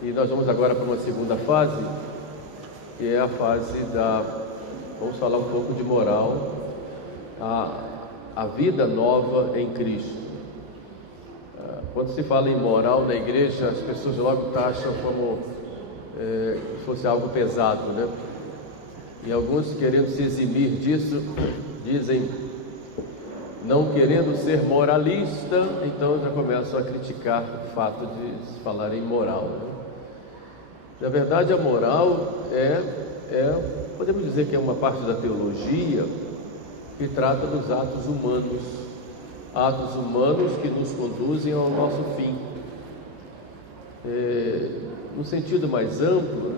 E nós vamos agora para uma segunda fase, que é a fase vamos falar um pouco de moral, a vida nova em Cristo. Quando se fala em moral na igreja, as pessoas logo taxam como se fosse algo pesado, né? E alguns, querendo se eximir disso, dizem, não querendo ser moralista, então já começam a criticar o fato de se falar em moral, né? Na verdade, a moral podemos dizer que é uma parte da teologia que trata dos atos humanos que nos conduzem ao nosso fim. No sentido mais amplo,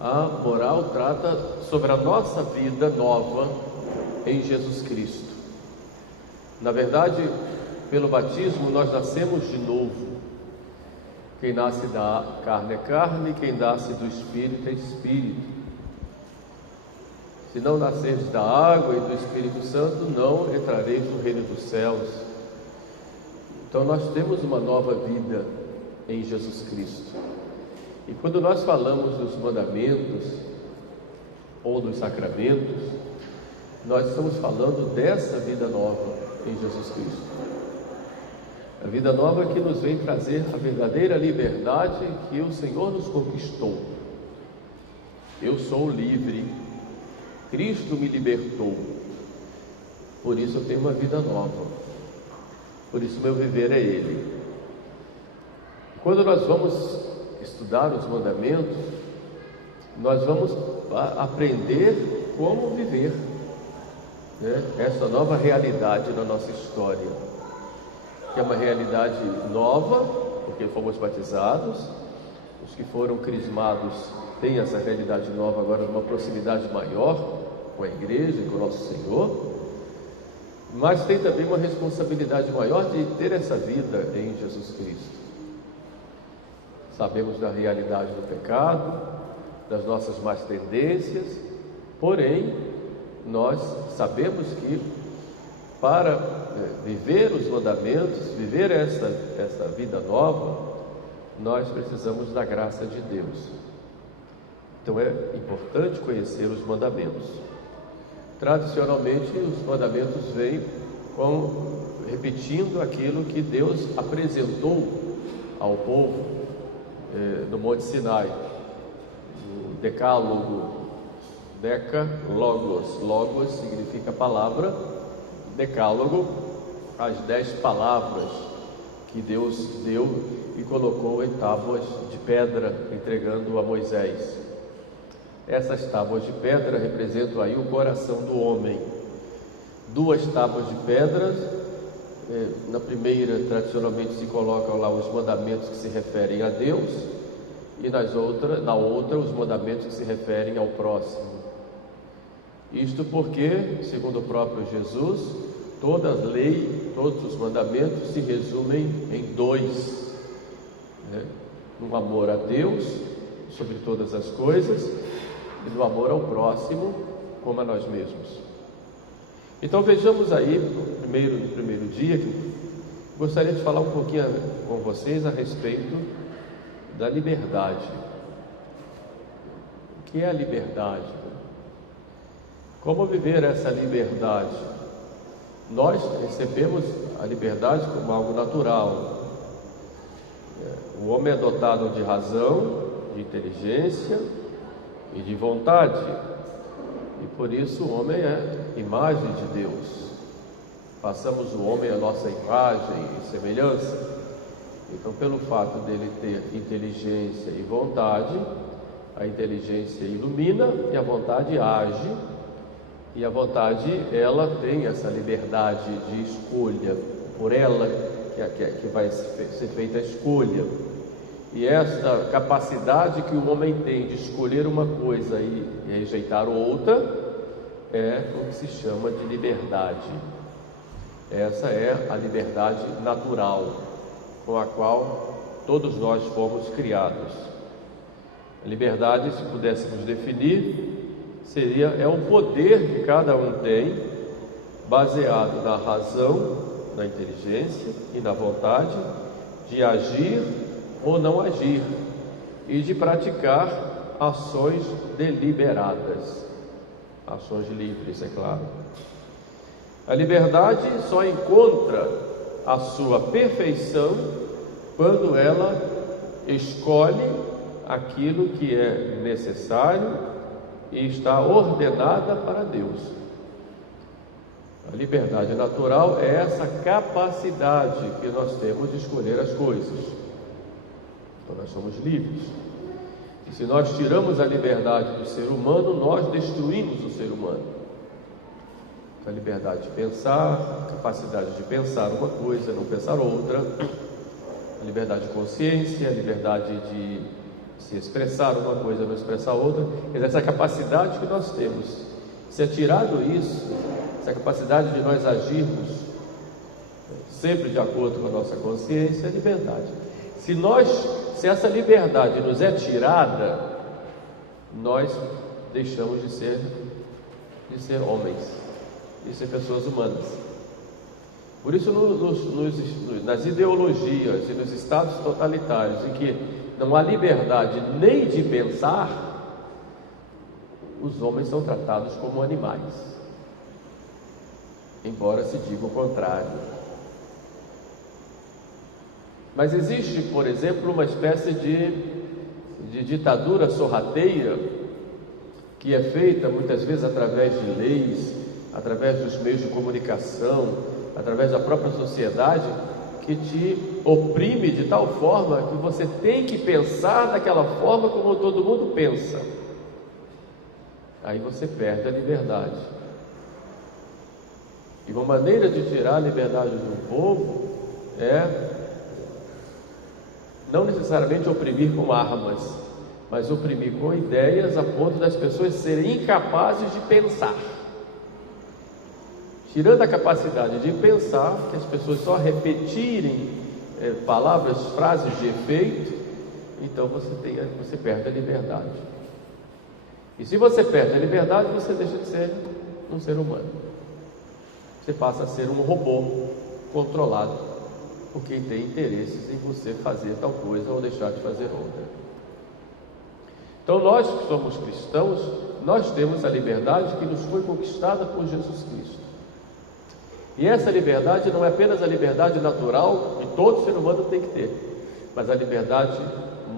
a moral trata sobre a nossa vida nova em Jesus Cristo. Na verdade, pelo batismo nós nascemos de novo. Quem nasce da carne é carne, quem nasce do Espírito é Espírito. Se não nasceres da água e do Espírito Santo, não entrareis no reino dos céus. Então nós temos uma nova vida em Jesus Cristo. E quando nós falamos dos mandamentos ou dos sacramentos, nós estamos falando dessa vida nova em Jesus Cristo. A vida nova que nos vem trazer a verdadeira liberdade que o Senhor nos conquistou. Eu sou livre, Cristo me libertou, por isso eu tenho uma vida nova, por isso meu viver é Ele. Quando nós vamos estudar os mandamentos, nós vamos aprender como viver, né, essa nova realidade na nossa história, que é uma realidade nova, porque fomos batizados. Os que foram crismados têm essa realidade nova agora, numa proximidade maior com a igreja e com o nosso Senhor, mas tem também uma responsabilidade maior de ter essa vida em Jesus Cristo. Sabemos da realidade do pecado, das nossas más tendências, porém, nós sabemos que para viver os mandamentos, viver essa vida nova, nós precisamos da graça de Deus. Então é importante conhecer os mandamentos. Tradicionalmente, os mandamentos vêm repetindo aquilo que Deus apresentou ao povo no Monte Sinai. O Decálogo, Deca, Logos significa palavra, Decálogo, as 10 palavras que Deus deu e colocou em tábuas de pedra, entregando a Moisés. Essas tábuas de pedra representam aí o coração do homem. 2 tábuas de pedra, na primeira tradicionalmente se colocam lá os mandamentos que se referem a Deus, e na outra os mandamentos que se referem ao próximo. Isto porque, segundo o próprio Jesus, toda a lei, todos os mandamentos se resumem em 2, né? No amor a Deus sobre todas as coisas e no amor ao próximo como a nós mesmos. Então vejamos aí, no primeiro dia, que gostaria de falar um pouquinho com vocês a respeito da liberdade. O que é a liberdade? Como viver essa liberdade? Nós recebemos a liberdade como algo natural. O homem é dotado de razão, de inteligência e de vontade, e por isso o homem é imagem de Deus. Passamos o homem à nossa imagem e semelhança. Então, pelo fato dele ter inteligência e vontade, a inteligência ilumina e a vontade age. E a vontade, ela tem essa liberdade de escolha, por ela que vai ser feita a escolha. E essa capacidade que o homem tem de escolher uma coisa e rejeitar outra, é o que se chama de liberdade. Essa é a liberdade natural, com a qual todos nós fomos criados. A liberdade, se pudéssemos definir, é o poder que cada um tem, baseado na razão, na inteligência e na vontade, de agir ou não agir, e de praticar ações deliberadas, ações livres, é claro. A liberdade só encontra a sua perfeição quando ela escolhe aquilo que é necessário e está ordenada para Deus. A liberdade natural é essa capacidade que nós temos de escolher as coisas. Então nós somos livres. E se nós tiramos a liberdade do ser humano, nós destruímos o ser humano. A liberdade de pensar, a capacidade de pensar uma coisa, não pensar outra, a liberdade de consciência, a liberdade de se expressar uma coisa, não expressar outra, essa capacidade que nós temos. Se é tirado isso, essa capacidade de nós agirmos sempre de acordo com a nossa consciência, é liberdade. Se essa liberdade nos é tirada, nós deixamos de ser homens, de ser pessoas humanas. Por isso, nas ideologias e nos estados totalitários em que não há liberdade nem de pensar, os homens são tratados como animais, embora se diga o contrário. Mas existe, por exemplo, uma espécie de ditadura sorrateira que é feita muitas vezes através de leis, através dos meios de comunicação, através da própria sociedade, que te oprime de tal forma que você tem que pensar daquela forma como todo mundo pensa. Aí você perde a liberdade. E uma maneira de tirar a liberdade do povo é não necessariamente oprimir com armas, mas oprimir com ideias a ponto das pessoas serem incapazes de pensar. Tirando a capacidade de pensar, que as pessoas só repetirem palavras, frases de efeito, então você perde a liberdade. E se você perde a liberdade, você deixa de ser um ser humano. Você passa a ser um robô controlado por quem tem interesses em você fazer tal coisa ou deixar de fazer outra. Então nós que somos cristãos, nós temos a liberdade que nos foi conquistada por Jesus Cristo. E essa liberdade não é apenas a liberdade natural que todo ser humano tem que ter, mas a liberdade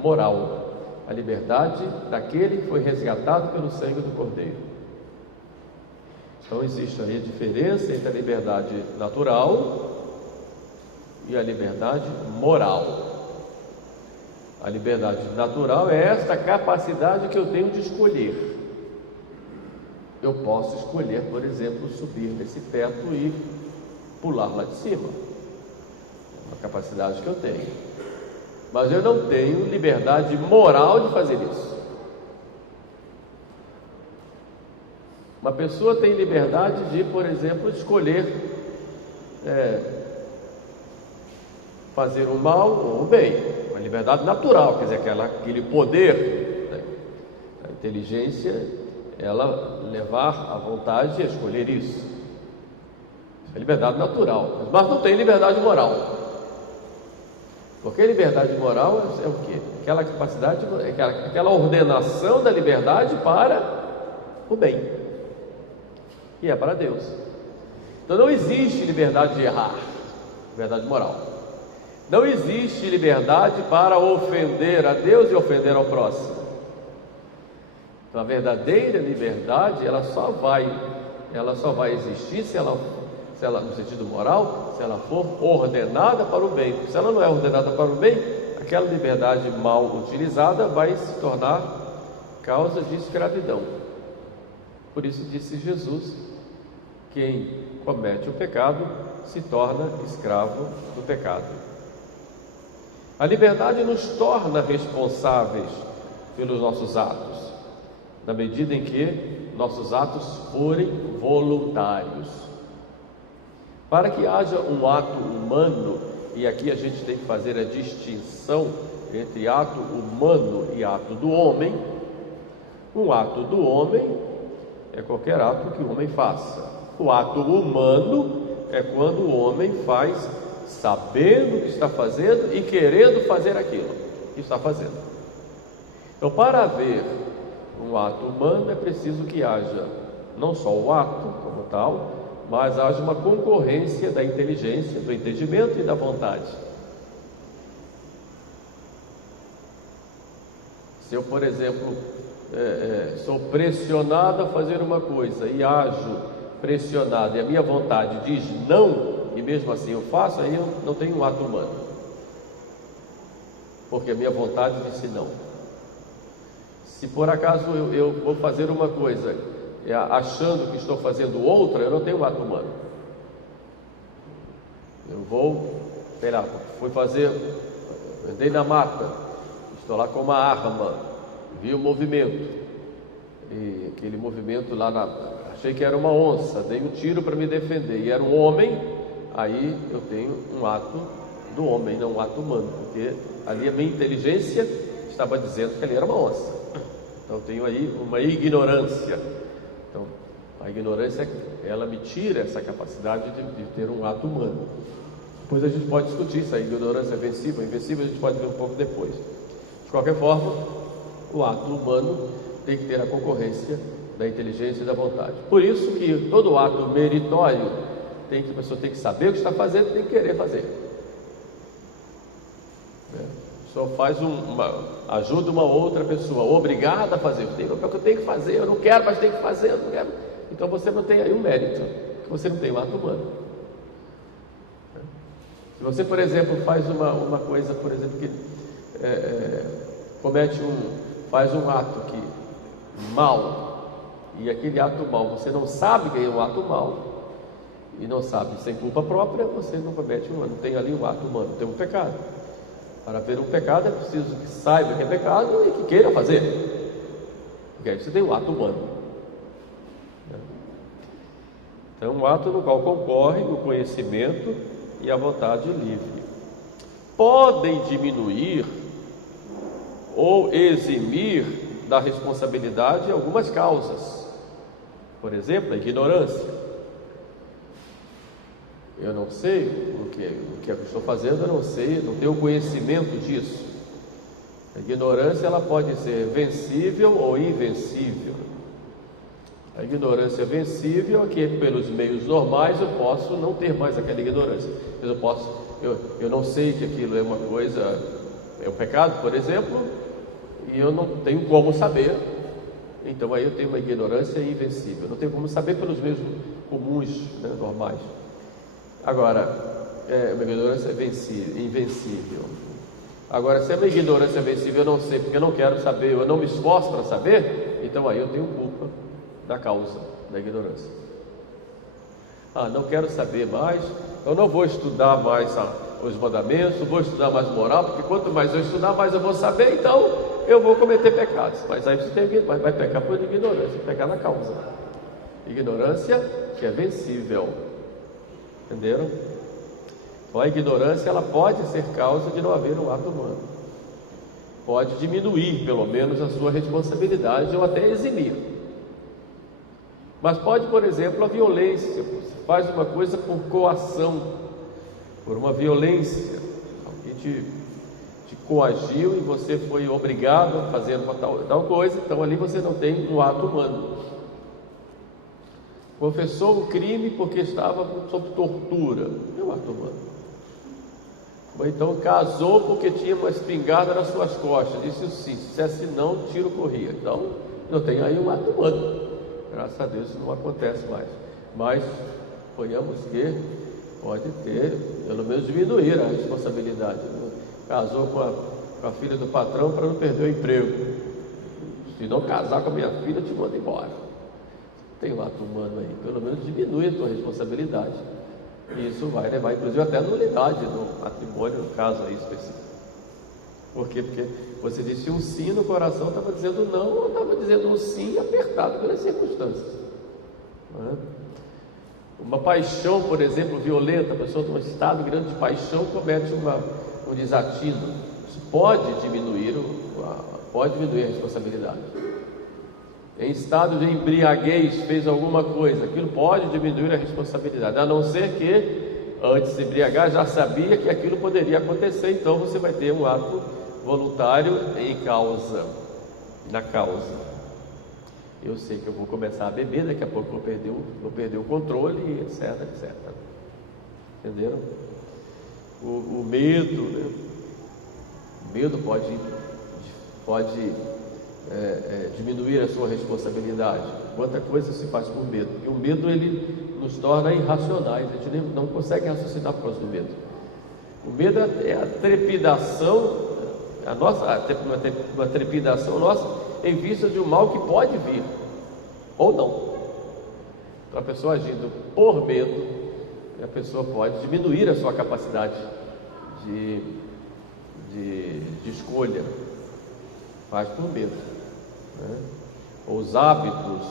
moral, a liberdade daquele que foi resgatado pelo sangue do Cordeiro. Então existe aí a diferença entre a liberdade natural e a liberdade moral. A liberdade natural é esta capacidade que eu tenho de escolher. Eu posso escolher, por exemplo, subir nesse teto e pular lá de cima. É uma capacidade que eu tenho. Mas eu não tenho liberdade moral de fazer isso. Uma pessoa tem liberdade de, por exemplo, escolher fazer o mal ou o bem. Uma liberdade natural, quer dizer, aquele poder, né? A inteligência, ela levar a vontade a escolher isso. É liberdade natural, mas não tem liberdade moral. Porque a liberdade moral é o quê? Aquela capacidade, aquela ordenação da liberdade para o bem, e é para Deus. Então não existe liberdade de errar, liberdade moral. Não existe liberdade para ofender a Deus e ofender ao próximo. Então a verdadeira liberdade, ela só vai existir se ela, no sentido moral, se ela for ordenada para o bem. Se ela não é ordenada para o bem, aquela liberdade mal utilizada vai se tornar causa de escravidão. Por isso disse Jesus: quem comete o pecado se torna escravo do pecado. A liberdade nos torna responsáveis pelos nossos atos, na medida em que nossos atos forem voluntários. Para que haja um ato humano, e aqui a gente tem que fazer a distinção entre ato humano e ato do homem. Um ato do homem é qualquer ato que o homem faça. O ato humano é quando o homem faz sabendo o que está fazendo e querendo fazer aquilo que está fazendo. Então, para haver um ato humano, é preciso que haja não só o ato como tal, mas haja uma concorrência da inteligência, do entendimento e da vontade. Se eu, por exemplo, sou pressionado a fazer uma coisa e ajo pressionado e a minha vontade diz não, e mesmo assim eu faço, aí eu não tenho um ato humano, porque a minha vontade disse não. Se por acaso eu vou fazer uma coisa achando que estou fazendo outra, eu não tenho um ato humano. Eu vou, sei lá, andei na mata, estou lá com uma arma, vi o movimento, e aquele movimento lá, achei que era uma onça, dei um tiro para me defender, e era um homem, aí eu tenho um ato do homem, não um ato humano, porque ali a minha inteligência estava dizendo que ali era uma onça. Então eu tenho aí uma ignorância. Então a ignorância, ela me tira essa capacidade de ter um ato humano. Depois a gente pode discutir se a ignorância é vencível ou invencível, a gente pode ver um pouco depois. De qualquer forma, o ato humano tem que ter a concorrência da inteligência e da vontade. Por isso que todo ato meritório a pessoa tem que saber o que está fazendo, tem que querer fazer. A pessoa ajuda uma outra pessoa, obrigada a fazer. O que eu tenho que fazer, eu não quero, mas tenho que fazer, eu não quero. Então você não tem aí um mérito, porque você não tem um ato humano. Se você, por exemplo, faz uma coisa, por exemplo, que faz um ato mal, e aquele ato mal, você não sabe que é um ato mal, e não sabe, sem culpa própria, você não comete não tem ali um ato humano, tem um pecado. Para haver um pecado é preciso que saiba que é pecado e que queira fazer, porque aí você tem um ato humano. Então, um ato no qual concorre o conhecimento e a vontade livre. Podem diminuir ou eximir da responsabilidade algumas causas. Por exemplo, a ignorância. Eu não sei o que eu estou fazendo, eu não sei, não tenho conhecimento disso. A ignorância, ela pode ser vencível ou invencível. A ignorância vencível é que pelos meios normais eu posso não ter mais aquela ignorância. Eu não sei que aquilo é uma coisa, é um pecado, por exemplo, e eu não tenho como saber. Então aí eu tenho uma ignorância invencível. Eu não tenho como saber pelos meios comuns, normais. Agora, uma ignorância invencível. Agora, se é uma ignorância vencível, eu não sei porque eu não quero saber, eu não me esforço para saber, então aí eu tenho culpa da causa da ignorância. Não quero saber mais, eu não vou estudar mais os mandamentos, não vou estudar mais moral, porque quanto mais eu estudar, mais eu vou saber, então eu vou cometer pecados. Mas aí você vai pecar por ignorância, pecar na causa. Ignorância que é vencível. Entenderam? Então a ignorância, ela pode ser causa de não haver um ato humano. Pode diminuir, pelo menos, a sua responsabilidade ou até eximir. Mas pode, por exemplo, a violência. Você faz uma coisa por coação, por uma violência. Alguém te coagiu e você foi obrigado a fazer uma tal coisa, então ali você não tem um ato humano. Confessou o crime porque estava sob tortura, não é um ato humano. Ou então casou porque tinha uma espingarda nas suas costas, disse sim, se dissesse não, tiro corria. Então não tem aí um ato humano. Graças a Deus isso não acontece mais. Mas ponhamos que pode ter, pelo menos diminuir a responsabilidade. Casou com a filha do patrão para não perder o emprego. Se não casar com a minha filha, eu te mando embora. Tem um ato humano aí, pelo menos diminui a tua responsabilidade. E isso vai levar, inclusive, até a nulidade no matrimônio, no caso aí específico. Por quê? Porque você disse um sim no coração, estava dizendo não, ou estava dizendo um sim apertado pelas circunstâncias. Não é? Uma paixão, por exemplo, violenta, a pessoa tem um estado grande de paixão, comete um desatino. Isso pode diminuir a responsabilidade. Em estado de embriaguez fez alguma coisa, aquilo pode diminuir a responsabilidade, a não ser que antes de se embriagar já sabia que aquilo poderia acontecer, então você vai ter um ato voluntário em causa. na causa. Eu sei que eu vou começar a beber, daqui a pouco vou perder o controle, etc, etc. Entenderam? O medo, né? O medo pode diminuir a sua responsabilidade. Quanta coisa se faz por medo. E o medo, ele nos torna irracionais. A gente não consegue raciocinar por causa do medo. O medo é a trepidação, uma trepidação nossa em vista de um mal que pode vir, ou não. Então, a pessoa agindo por medo, a pessoa pode diminuir a sua capacidade de escolha. Faz por medo, né? Os hábitos,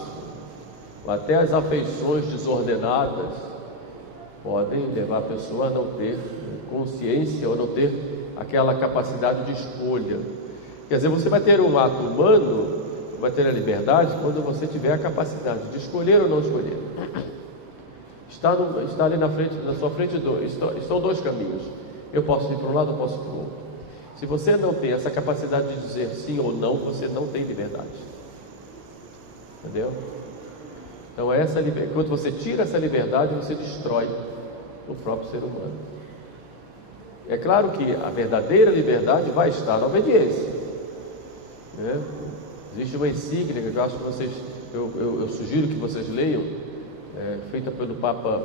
até as afeições desordenadas podem levar a pessoa a não ter consciência ou não ter aquela capacidade de escolha. Quer dizer, você vai ter um ato humano, vai ter a liberdade quando você tiver a capacidade de escolher ou não escolher. Está ali na sua frente estão dois caminhos. Eu posso ir para um lado, eu posso ir para o outro. Se você não tem essa capacidade de dizer sim ou não, você não tem liberdade. Entendeu? Então, quando você tira essa liberdade, você destrói o próprio ser humano. É claro que a verdadeira liberdade vai estar na obediência, né? Existe uma encíclica que eu acho que eu sugiro que vocês leiam, feita pelo Papa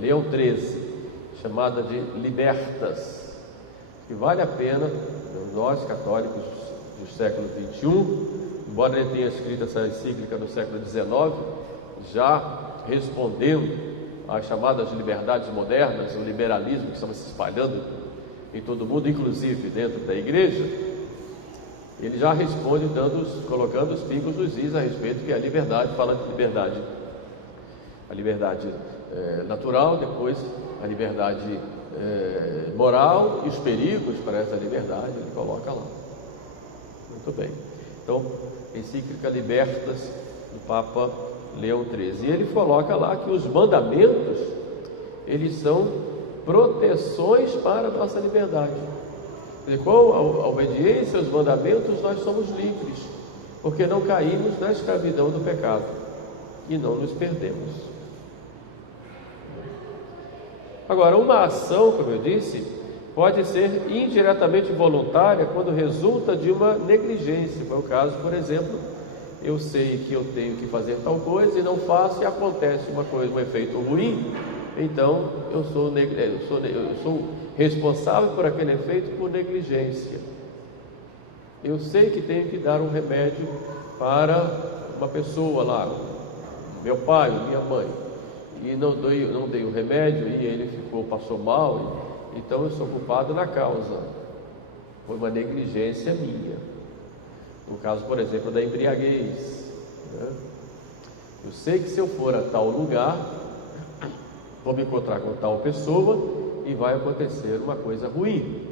Leão XIII, chamada de Libertas, que vale a pena, nós católicos do século XXI, embora ele tenha escrito essa encíclica no século XIX, já respondendo às chamadas liberdades modernas, o liberalismo que estava se espalhando em todo o mundo, inclusive dentro da igreja, ele já responde colocando os pingos nos is a respeito que é a liberdade, fala de liberdade, a liberdade natural, depois a liberdade moral e os perigos para essa liberdade, ele coloca lá. Muito bem. Então, encíclica Libertas, do Papa Leão XIII. E ele coloca lá que os mandamentos, eles são proteções para a nossa liberdade. E com a obediência aos mandamentos, nós somos livres, porque não caímos na escravidão do pecado e não nos perdemos. Agora, uma ação, como eu disse, pode ser indiretamente voluntária quando resulta de uma negligência. Foi o caso, por exemplo, eu sei que eu tenho que fazer tal coisa e não faço, e acontece um efeito ruim, então eu sou responsável por aquele efeito por negligência. Eu sei que tenho que dar um remédio para uma pessoa lá, meu pai, minha mãe, e não dei o remédio e ele passou mal, então eu sou culpado na causa. Foi uma negligência minha. No caso, por exemplo, da embriaguez, né? Eu sei que se eu for a tal lugar, vou me encontrar com tal pessoa e vai acontecer uma coisa ruim,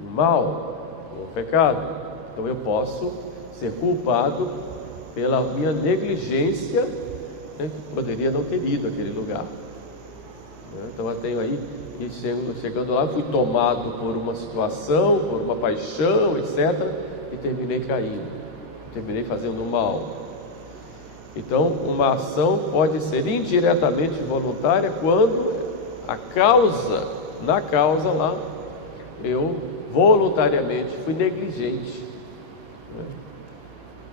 um mal, um pecado. Então eu posso ser culpado pela minha negligência, né, que poderia não ter ido àquele lugar. Então eu tenho aí, e chegando lá, fui tomado por uma situação, por uma paixão, etc., e terminei caindo, terminei fazendo mal. Então, uma ação pode ser indiretamente voluntária quando na causa lá, eu voluntariamente fui negligente.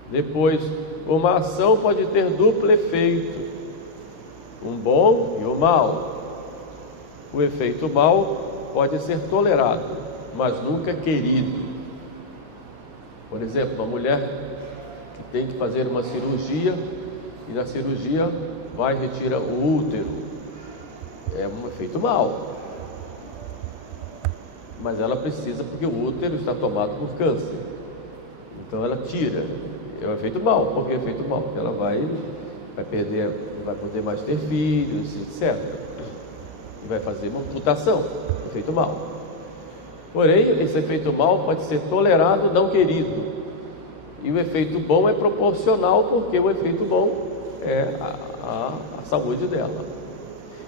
Depois, uma ação pode ter duplo efeito, um bom e um mau. O efeito mau pode ser tolerado, mas nunca querido. Por exemplo, uma mulher que tem que fazer uma cirurgia e na cirurgia vai e retira o útero. É um efeito mau, mas ela precisa, porque o útero está tomado por câncer. Então ela tira. É um efeito mau. Por que efeito mau? Porque ela vai perder, não vai poder mais ter filhos, etc. E vai fazer uma amputação. Efeito mau. Porém, esse efeito mau pode ser tolerado, não querido. E o efeito bom é proporcional, porque o efeito bom é a saúde dela.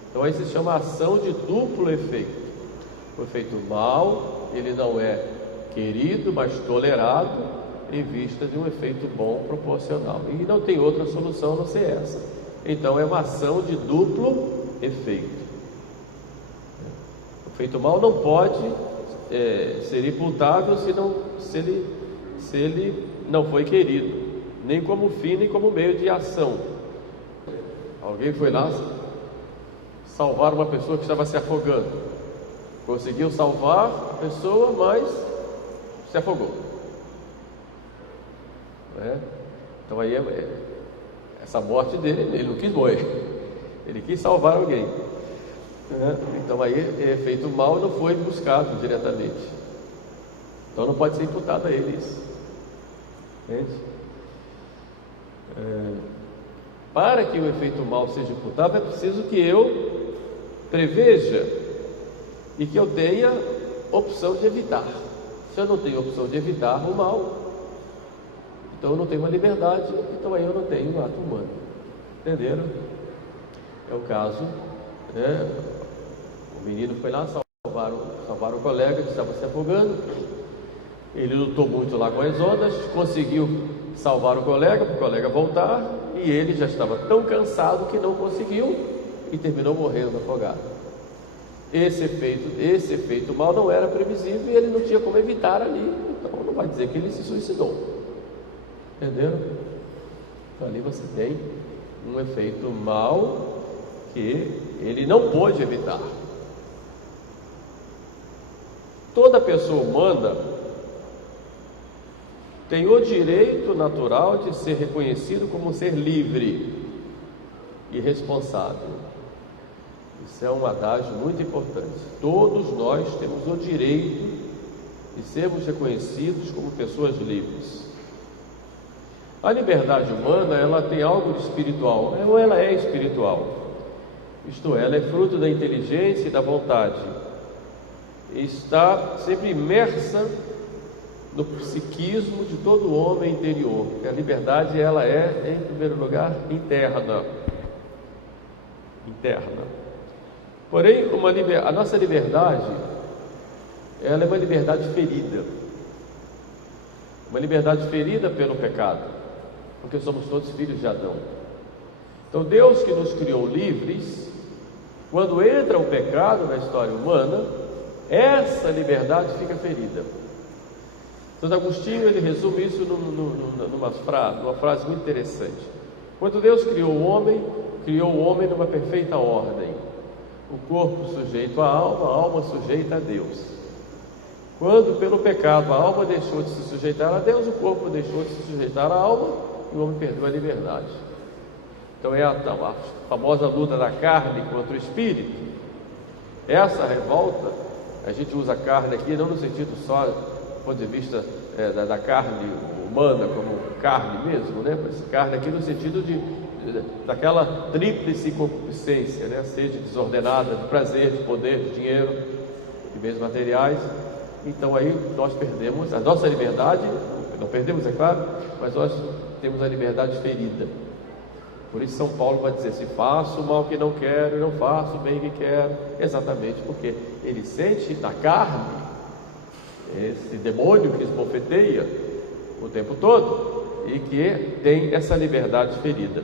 Então aí se chama ação de duplo efeito. O efeito mau, ele não é querido, mas tolerado. em vista de um efeito bom proporcional. E não tem outra solução a não ser essa. Então é uma ação de duplo efeito. O efeito mal não pode ser imputável se ele não foi querido, nem como fim, nem como meio de ação. Alguém foi lá salvar uma pessoa que estava se afogando. Conseguiu salvar a pessoa, mas se afogou. Então aí essa morte dele, ele não quis morrer, ele quis salvar alguém. Então aí efeito mal não foi buscado diretamente. Então não pode ser imputado a ele isso. Entende? Para que o efeito mal seja imputado, é preciso que eu preveja e que eu tenha opção de evitar. Se eu não tenho opção de evitar o mal, então eu não tenho uma liberdade, então aí eu não tenho um ato humano. Entenderam? É o caso, o menino foi lá salvar o colega que estava se afogando. Ele lutou muito lá com as ondas, conseguiu salvar o colega, para o colega voltar, e ele já estava tão cansado que não conseguiu e terminou morrendo afogado. Esse efeito mal não era previsível e ele não tinha como evitar ali, então não vai dizer que ele se suicidou. Entenderam? Então ali você tem um efeito mal que ele não pôde evitar. Toda pessoa humana tem o direito natural de ser reconhecido como um ser livre e responsável. Isso é um adágio muito importante. Todos nós temos o direito de sermos reconhecidos como pessoas livres. A liberdade humana, ela tem algo de espiritual, ou ela é espiritual. Isto é, ela é fruto da inteligência e da vontade. Está sempre imersa no psiquismo de todo homem interior. A liberdade, ela é, em primeiro lugar, interna. Porém, a nossa liberdade, ela é uma liberdade ferida. Uma liberdade ferida pelo pecado, porque somos todos filhos de Adão. Então Deus, que nos criou livres, quando entra o pecado na história humana, essa liberdade fica ferida. Santo Agostinho, ele resume isso numa frase muito interessante. Quando Deus criou o homem numa perfeita ordem. O corpo sujeito à alma, a alma sujeita a Deus. Quando pelo pecado a alma deixou de se sujeitar a Deus, o corpo deixou de se sujeitar à alma e o homem perdeu a liberdade. Então é a famosa luta da carne contra o espírito. Essa revolta, a gente usa carne aqui não no sentido só do ponto de vista da carne humana, como carne mesmo, mas carne aqui no sentido daquela tríplice concupiscência, sede desordenada de prazer, de poder, de dinheiro, de bens materiais. Então aí nós perdemos a nossa liberdade, não perdemos, é claro, mas nós temos a liberdade ferida. Por isso São Paulo vai dizer: se faço o mal que não quero, não faço o bem que quero, exatamente porque ele sente na carne esse demônio que esbofeteia o tempo todo e que tem essa liberdade ferida.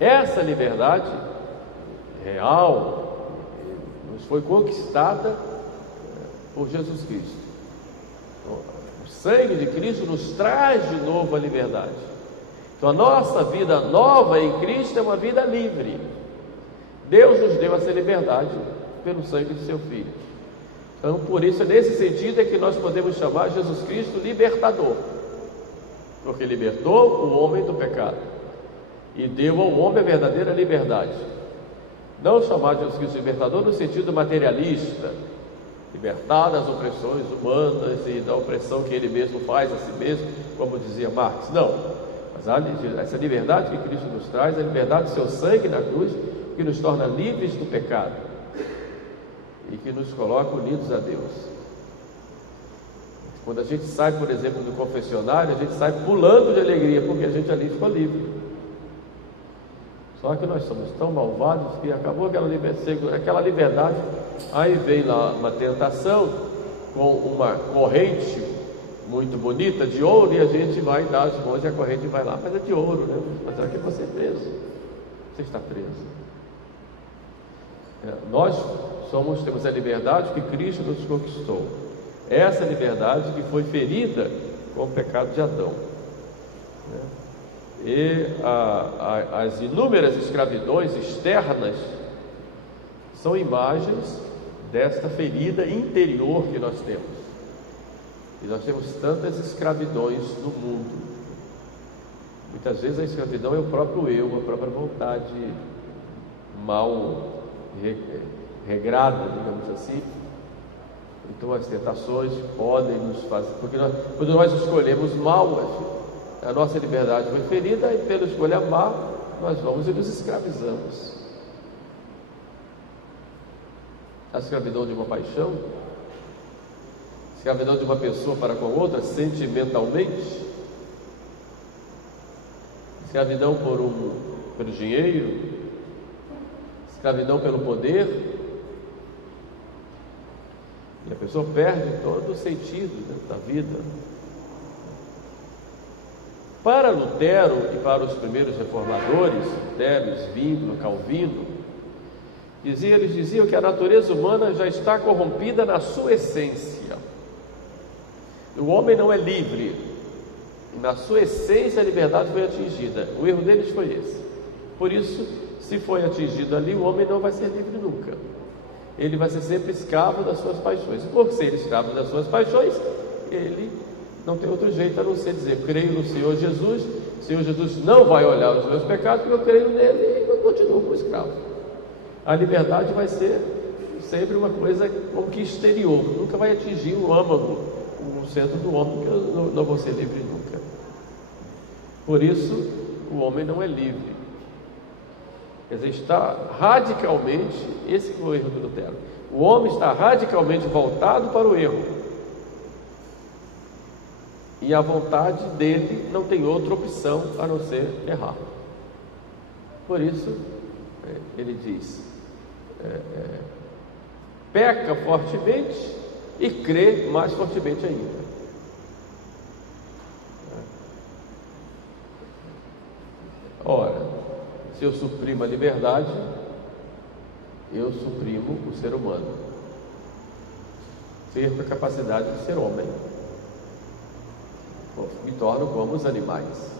Essa liberdade real nos foi conquistada por Jesus Cristo. O sangue de Cristo nos traz de novo a liberdade. Então a nossa vida nova em Cristo é uma vida livre. Deus nos deu essa liberdade pelo sangue de seu Filho. Então por isso, nesse sentido, é que nós podemos chamar Jesus Cristo libertador, porque libertou o homem do pecado e deu ao homem a verdadeira liberdade. Não chamar Jesus Cristo libertador no sentido materialista, libertar das opressões humanas e da opressão que ele mesmo faz a si mesmo, como dizia Marx. Não, mas essa liberdade que Cristo nos traz, a liberdade do seu sangue na cruz, que nos torna livres do pecado e que nos coloca unidos a Deus. Quando a gente sai, por exemplo, do confessionário, a gente sai pulando de alegria, porque a gente ali ficou livre. Só que nós somos tão malvados que acabou aquela liberdade. Aí vem lá uma tentação com uma corrente muito bonita, de ouro, e a gente vai dar as mãos e a corrente vai lá, mas é de ouro, né? Mas será que você é preso? Você está preso. Nós temos a liberdade que Cristo nos conquistou. Essa liberdade que foi ferida com o pecado de Adão. E as inúmeras escravidões externas são imagens desta ferida interior que nós temos. E nós temos tantas escravidões no mundo. Muitas vezes a escravidão é o próprio eu, a própria vontade mal regrada, digamos assim. Então as tentações podem nos fazer, porque quando nós escolhemos mal, a nossa liberdade foi ferida, e pela escolha má, nós vamos e nos escravizamos. A escravidão de uma paixão, escravidão de uma pessoa para com outra, sentimentalmente, escravidão pelo dinheiro, escravidão pelo poder, e a pessoa perde todo o sentido da vida. Para Lutero e para os primeiros reformadores, Lutero, Zwinglio, Calvino, eles diziam que a natureza humana já está corrompida na sua essência. O homem não é livre. Na sua essência a liberdade foi atingida. O erro deles foi esse. Por isso, se foi atingido ali, o homem não vai ser livre nunca. Ele vai ser sempre escravo das suas paixões. Por ser escravo das suas paixões, ele não tem outro jeito a não ser dizer: creio no Senhor Jesus. O Senhor Jesus não vai olhar os meus pecados, porque eu creio nele e eu continuo como escravo. A liberdade vai ser sempre uma coisa como que exterior, nunca vai atingir o âmago, o centro do homem, que eu não vou ser livre nunca. Por isso, o homem não é livre. Quer dizer, está radicalmente, esse foi o erro do Lutero, o homem está radicalmente voltado para o erro, e a vontade dele não tem outra opção a não ser errar. Por isso, ele diz, peca fortemente e crê mais fortemente ainda. Ora, se eu suprimo a liberdade, eu suprimo o ser humano. Perco a capacidade de ser homem. Me torno como os animais.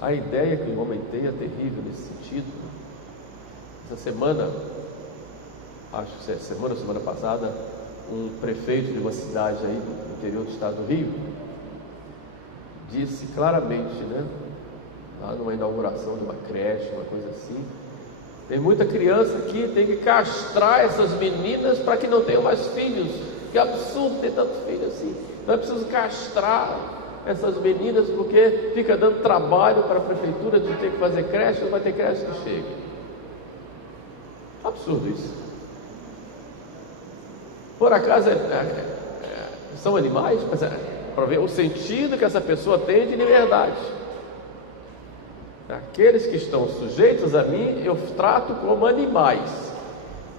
A ideia que o homem tem é terrível nesse sentido. Essa semana, acho que semana passada, um prefeito de uma cidade aí do interior do estado do Rio disse claramente, lá numa inauguração de uma creche, uma coisa assim: tem muita criança que tem que castrar essas meninas para que não tenham mais filhos. Que absurdo ter tantos filhos assim. Então é preciso castrar essas meninas, porque fica dando trabalho para a prefeitura de ter que fazer creche, não vai ter creche que chegue. Absurdo isso. Por acaso são animais? Mas para ver o sentido que essa pessoa tem de liberdade. Aqueles que estão sujeitos a mim, eu trato como animais.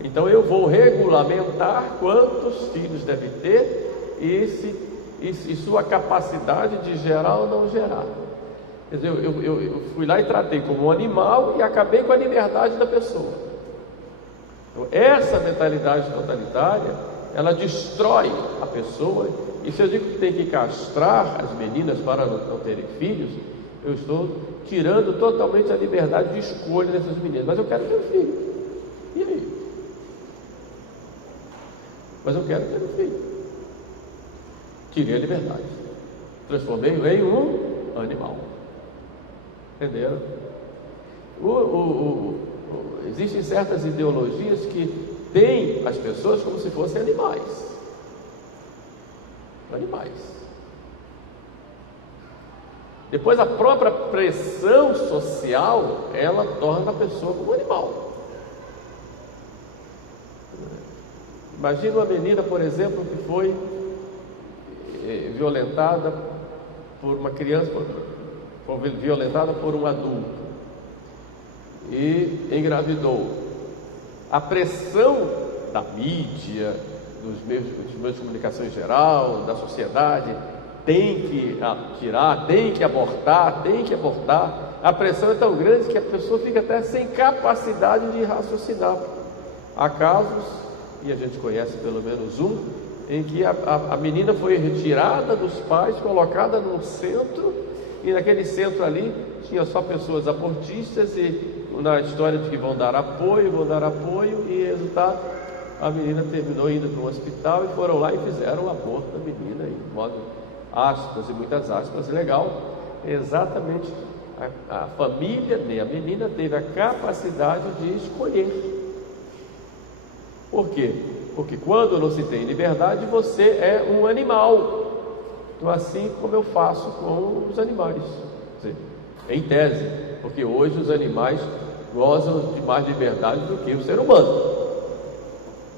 Então eu vou regulamentar quantos filhos deve ter e sua capacidade de gerar ou não gerar. Quer dizer, eu fui lá e tratei como um animal e acabei com a liberdade da pessoa. Então, essa mentalidade totalitária, ela destrói a pessoa. E se eu digo que tem que castrar as meninas para não terem filhos, eu estou tirando totalmente a liberdade de escolha dessas meninas. Mas eu quero ter um filho. E aí? Mas eu quero ter um filho. Tirei a liberdade, transformei-o em um animal. Entenderam? Existem certas ideologias que têm as pessoas como se fossem animais. Animais. Depois a própria pressão social, ela torna a pessoa como animal. Imagina uma menina, por exemplo, que foi violentada por uma criança, foi violentada por um adulto e engravidou. A pressão da mídia, dos meios de comunicação em geral, da sociedade, tem que tirar, tem que abortar. A pressão é tão grande que a pessoa fica até sem capacidade de raciocinar. Há casos, e a gente conhece pelo menos um, em que a menina foi retirada dos pais, colocada num centro, e naquele centro ali tinha só pessoas abortistas, e na história de que vão dar apoio, e resultado, a menina terminou indo para um hospital, e foram lá e fizeram o aborto da menina, em modo, aspas e muitas aspas, legal. Exatamente, a família, nem a menina, teve a capacidade de escolher. Por quê? Porque quando não se tem liberdade, você é um animal. Então, assim como eu faço com os animais, em tese, porque hoje os animais gozam de mais liberdade do que o ser humano,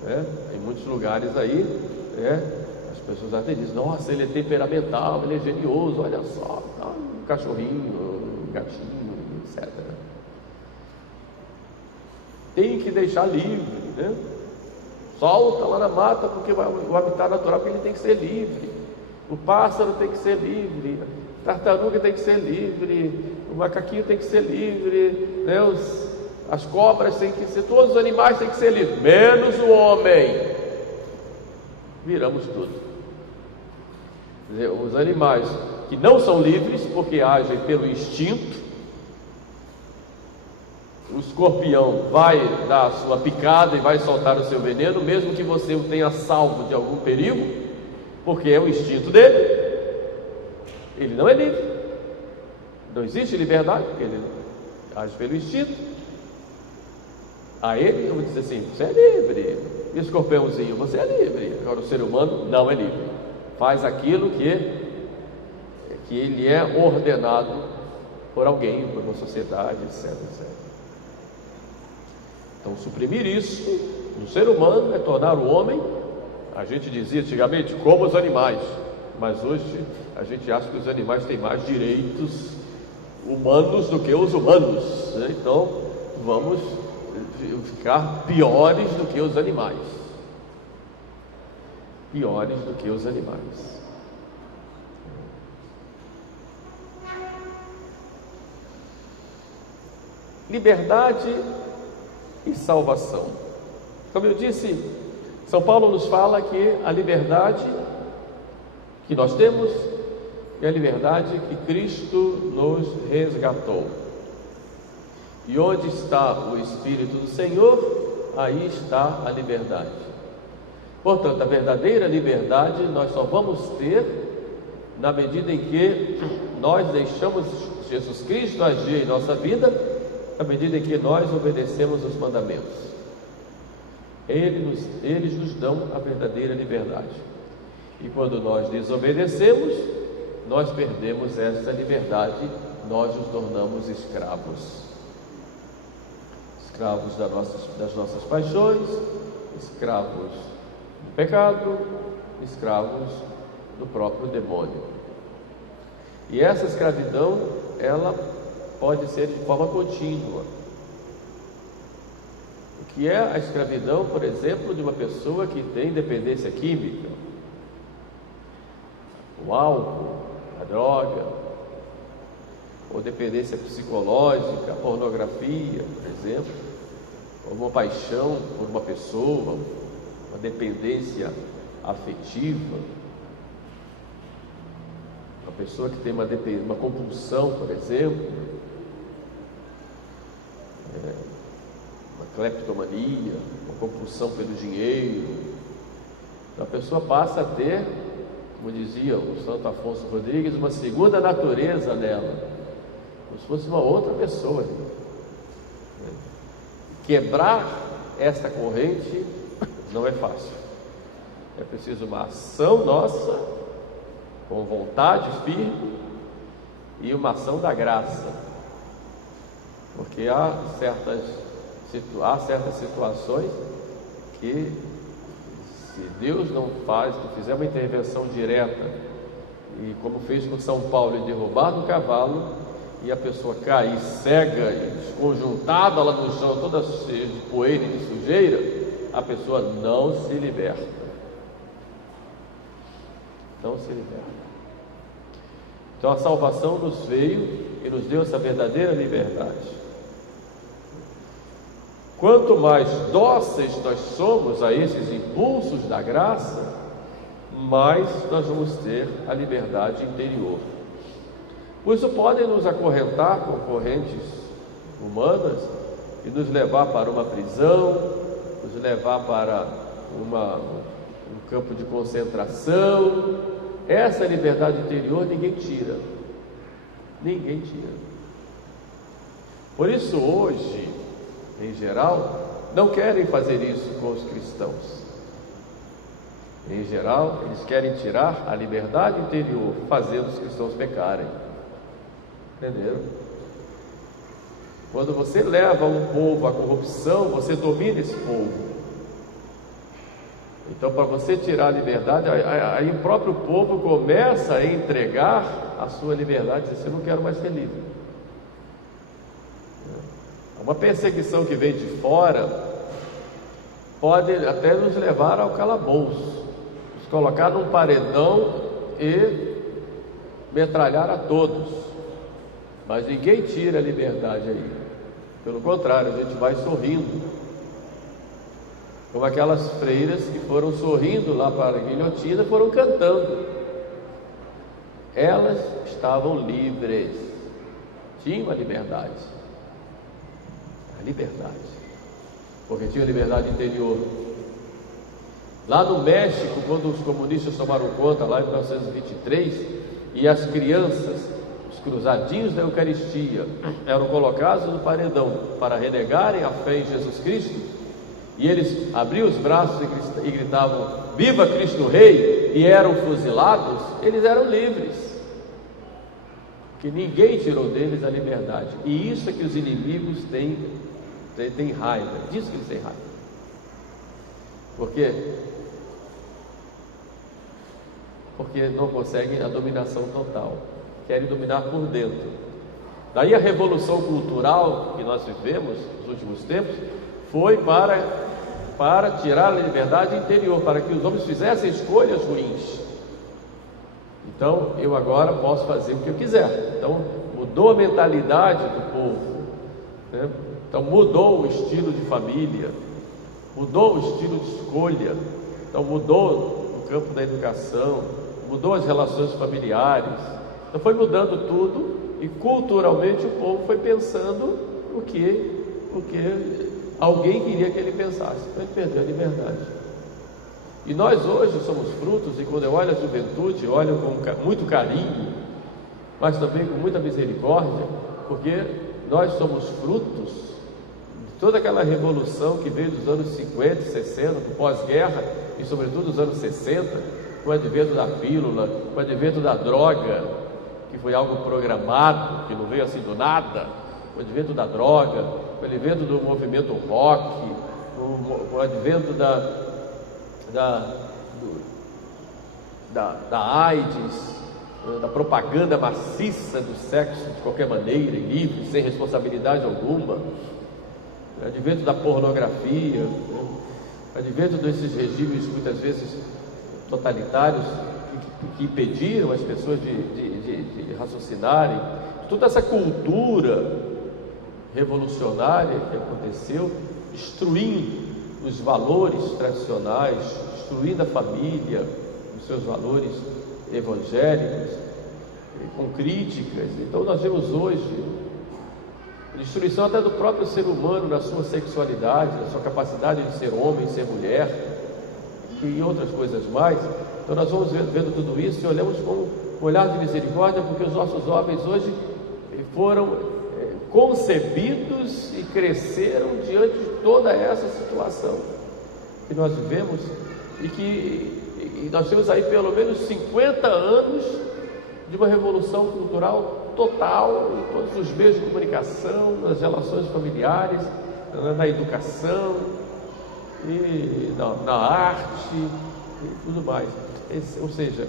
né? Em muitos lugares aí, as pessoas até dizem: nossa, ele é temperamental, ele é genioso, olha só, um cachorrinho, um gatinho, etc. Tem que deixar livre, né? Solta lá na mata, porque o habitat natural, porque ele tem que ser livre. O pássaro tem que ser livre, a tartaruga tem que ser livre, o macaquinho tem que ser livre, né? As cobras têm que ser, todos os animais têm que ser livres, menos o homem. Viramos tudo. Quer dizer, os animais que não são livres porque agem pelo instinto, o escorpião vai dar a sua picada e vai soltar o seu veneno, mesmo que você o tenha salvo de algum perigo, porque é o instinto dele. Ele não é livre. Não existe liberdade, porque ele age pelo instinto. A ele, eu vou dizer assim: você é livre. E o escorpiãozinho, você é livre. Agora o ser humano não é livre. Faz aquilo que ele é ordenado por alguém, por uma sociedade, etc. Então, suprimir isso no ser humano é tornar o homem, a gente dizia antigamente, como os animais, mas hoje a gente acha que os animais têm mais direitos humanos do que os humanos, né? Então vamos ficar piores do que os animais. Piores do que os animais. Liberdade e salvação. Como eu disse, São Paulo nos fala que a liberdade que nós temos é a liberdade que Cristo nos resgatou. E onde está o Espírito do Senhor, aí está a liberdade. Portanto, a verdadeira liberdade nós só vamos ter na medida em que nós deixamos Jesus Cristo agir em nossa vida, à medida em que nós obedecemos os mandamentos. Eles nos dão a verdadeira liberdade. E quando nós desobedecemos, nós perdemos essa liberdade, nós nos tornamos escravos. Escravos das nossas paixões, escravos do pecado, escravos do próprio demônio. E essa escravidão, ela pode ser de forma contínua. O que é a escravidão, por exemplo, de uma pessoa que tem dependência química? O álcool, a droga, ou dependência psicológica, a pornografia, por exemplo, ou uma paixão por uma pessoa, uma dependência afetiva, uma pessoa que tem uma compulsão, por exemplo, uma cleptomania, uma compulsão pelo dinheiro. Então a pessoa passa a ter, como dizia o Santo Afonso Rodrigues, uma segunda natureza nela, como se fosse uma outra pessoa. Quebrar esta corrente não é fácil. É preciso uma ação nossa, com vontade firme, e uma ação da graça, porque há certas situações que, se Deus não fizer uma intervenção direta, e como fez com São Paulo, e derrubar do cavalo, e a pessoa cair cega e desconjuntada lá no chão, toda cheia de poeira e de sujeira, a pessoa não se liberta. não se liberta. Então a salvação nos veio e nos deu essa verdadeira liberdade. Quanto mais dóceis nós somos a esses impulsos da graça, mais nós vamos ter a liberdade interior. Por isso podem nos acorrentar com correntes humanas e nos levar para uma prisão, nos levar para um campo de concentração. Essa liberdade interior ninguém tira. Ninguém tira. Por isso hoje, em geral, não querem fazer isso com os cristãos. Em geral, eles querem tirar a liberdade interior, fazendo os cristãos pecarem. Entenderam? Quando você leva um povo à corrupção, você domina esse povo. Então, para você tirar a liberdade, aí o próprio povo começa a entregar a sua liberdade, diz assim: eu não quero mais ser livre. Uma perseguição que vem de fora pode até nos levar ao calabouço, nos colocar num paredão e metralhar a todos. Mas ninguém tira a liberdade aí. Pelo contrário, a gente vai sorrindo, como aquelas freiras que foram sorrindo lá para a guilhotina, foram cantando. Elas estavam livres, tinham a liberdade. A liberdade, porque tinha liberdade interior. Lá no México, quando os comunistas tomaram conta, lá em 1923, e as crianças, os cruzadinhos da Eucaristia, eram colocados no paredão para renegarem a fé em Jesus Cristo, e eles abriam os braços e gritavam: viva Cristo Rei, e eram fuzilados, eles eram livres, que ninguém tirou deles a liberdade. E isso é que os inimigos têm raiva, disso que eles têm raiva. Por quê? Porque não conseguem a dominação total, querem dominar por dentro. Daí a revolução cultural que nós vivemos nos últimos tempos foi para tirar a liberdade interior, para que os homens fizessem escolhas ruins. Então eu agora posso fazer o que eu quiser. Então mudou a mentalidade do povo, né? Então mudou o estilo de família, mudou o estilo de escolha, então mudou o campo da educação, mudou as relações familiares. Então foi mudando tudo, e culturalmente o povo foi pensando o que alguém queria que ele pensasse. Então ele perdeu a liberdade. E nós hoje somos frutos, e quando eu olho a juventude, olho com muito carinho, mas também com muita misericórdia, porque nós somos frutos toda aquela revolução que veio dos anos 50, 60, do pós-guerra, e sobretudo dos anos 60, com o advento da pílula, com o advento da droga, que foi algo programado, que não veio assim do nada, com o advento da droga, com o advento do movimento rock, com o advento da AIDS, da propaganda maciça do sexo de qualquer maneira, livre, sem responsabilidade alguma, advento da pornografia, advento desses regimes muitas vezes totalitários que impediram as pessoas de raciocinarem. Toda essa cultura revolucionária que aconteceu, destruindo os valores tradicionais, destruindo a família, os seus valores evangélicos, com críticas. Então nós vemos hoje destruição até do próprio ser humano, na sua sexualidade, na sua capacidade de ser homem, ser mulher, e outras coisas mais. Então nós vamos vendo tudo isso e olhamos com um olhar de misericórdia, porque os nossos jovens hoje foram concebidos e cresceram diante de toda essa situação que nós vivemos, e nós temos aí pelo menos 50 anos de uma revolução cultural total em todos os meios de comunicação, nas relações familiares, na educação, e na arte e tudo mais. Ou seja,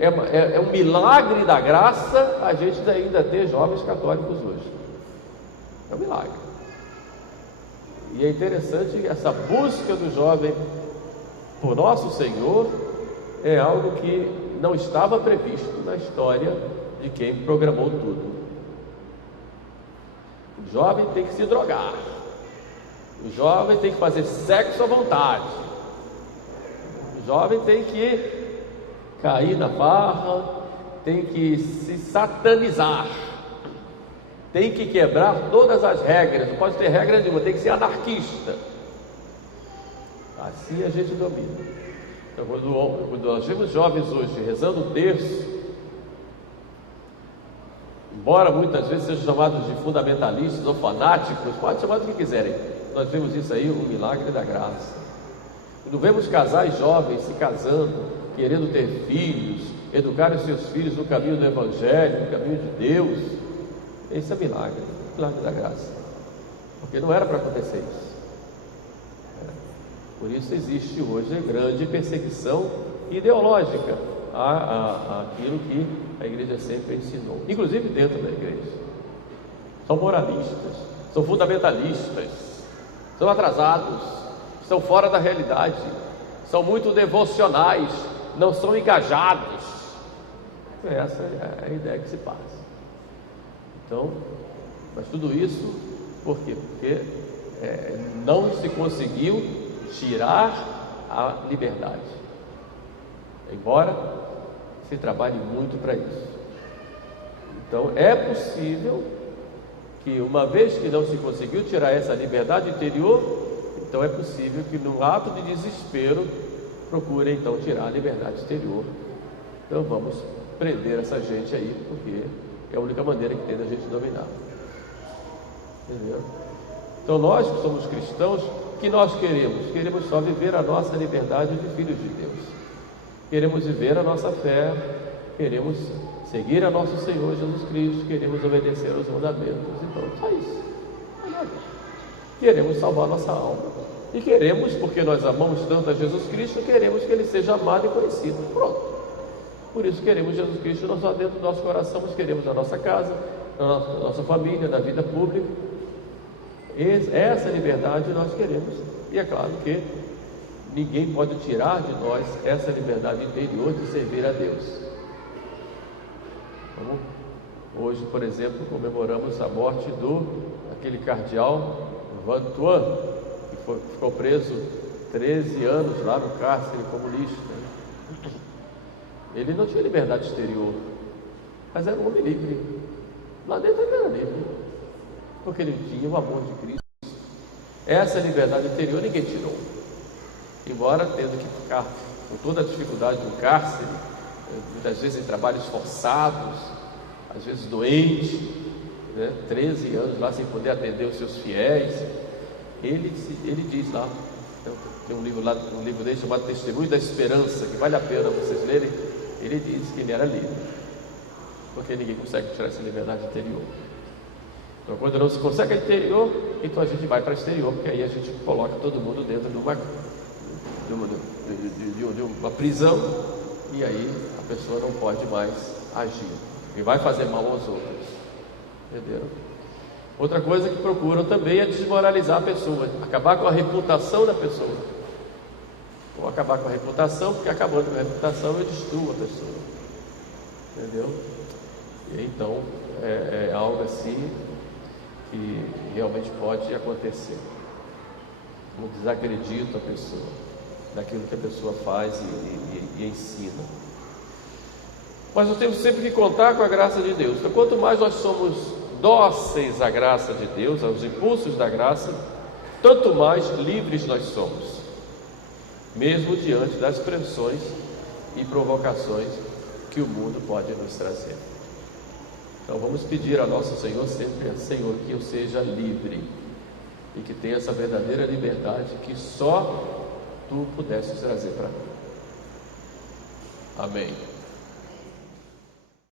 é um milagre da graça a gente ainda ter jovens católicos hoje. É um milagre. E é interessante essa busca do jovem por nosso Senhor, é algo que não estava previsto na história de quem programou tudo. O jovem tem que se drogar, o jovem tem que fazer sexo à vontade, o jovem tem que cair na barra, tem que se satanizar, tem que quebrar todas as regras, não pode ter regra nenhuma, tem que ser anarquista. Assim a gente domina. Então, quando nós vemos jovens hoje rezando o terço, embora muitas vezes sejam chamados de fundamentalistas ou fanáticos, pode chamar do que quiserem, nós vemos isso aí, um milagre da graça. Quando vemos casais jovens se casando, querendo ter filhos, educar os seus filhos no caminho do Evangelho, no caminho de Deus, esse é milagre da graça, porque não era para acontecer isso. Por isso existe hoje grande perseguição ideológica àquilo que a igreja sempre ensinou, inclusive dentro da igreja. São moralistas, são fundamentalistas, são atrasados, estão fora da realidade, são muito devocionais, não são engajados. Essa é a ideia que se passa. Então, mas tudo isso por quê? Porque não se conseguiu tirar a liberdade, embora se trabalhe muito para isso. Então é possível que, uma vez que não se conseguiu tirar essa liberdade interior, então é possível que, num ato de desespero, procure então tirar a liberdade exterior. Então vamos prender essa gente aí, porque é a única maneira que tem da gente dominar. Entendeu? Então nós que somos cristãos, o que nós queremos? Queremos só viver a nossa liberdade de filhos de Deus. Queremos viver a nossa fé, queremos seguir a nosso Senhor Jesus Cristo, queremos obedecer aos mandamentos. Então, só isso. Queremos salvar a nossa alma. E queremos, porque nós amamos tanto a Jesus Cristo, queremos que Ele seja amado e conhecido. Pronto. Por isso queremos Jesus Cristo não só dentro do nosso coração, mas queremos na nossa casa, na nossa família, na vida pública. Essa liberdade nós queremos. E é claro que ninguém pode tirar de nós essa liberdade interior de servir a Deus. Hoje, por exemplo, comemoramos a morte daquele cardeal Van Thuan, que ficou preso 13 anos lá no cárcere comunista. Ele não tinha liberdade exterior, mas era um homem livre. Lá dentro ele era livre, porque ele tinha o amor de Cristo. Essa liberdade interior ninguém tirou. Embora tendo que ficar com toda a dificuldade no cárcere, muitas vezes em trabalhos forçados, às vezes doente, 13 anos lá sem poder atender os seus fiéis, ele diz lá, tem um livro lá, um livro dele chamado Testemunho da Esperança, que vale a pena vocês lerem. Ele diz que ele era livre, porque ninguém consegue tirar essa liberdade interior. Então, quando não se consegue a interior, então a gente vai para o exterior, porque aí a gente coloca todo mundo dentro de uma prisão, e aí a pessoa não pode mais agir e vai fazer mal aos outros. Entenderam? Outra coisa que procuram também é desmoralizar a pessoa, acabar com a reputação da pessoa. Vou acabar com a reputação, porque acabando com a reputação eu destruo a pessoa. Entendeu? E então é algo assim que realmente pode acontecer. Não desacredito a pessoa daquilo que a pessoa faz e ensina. Mas nós temos sempre que contar com a graça de Deus. Então, quanto mais nós somos dóceis à graça de Deus, aos impulsos da graça, tanto mais livres nós somos, mesmo diante das pressões e provocações que o mundo pode nos trazer. Então vamos pedir a nosso Senhor sempre: Senhor, que eu seja livre e que tenha essa verdadeira liberdade que só Tu pudesses trazer para mim. Amém.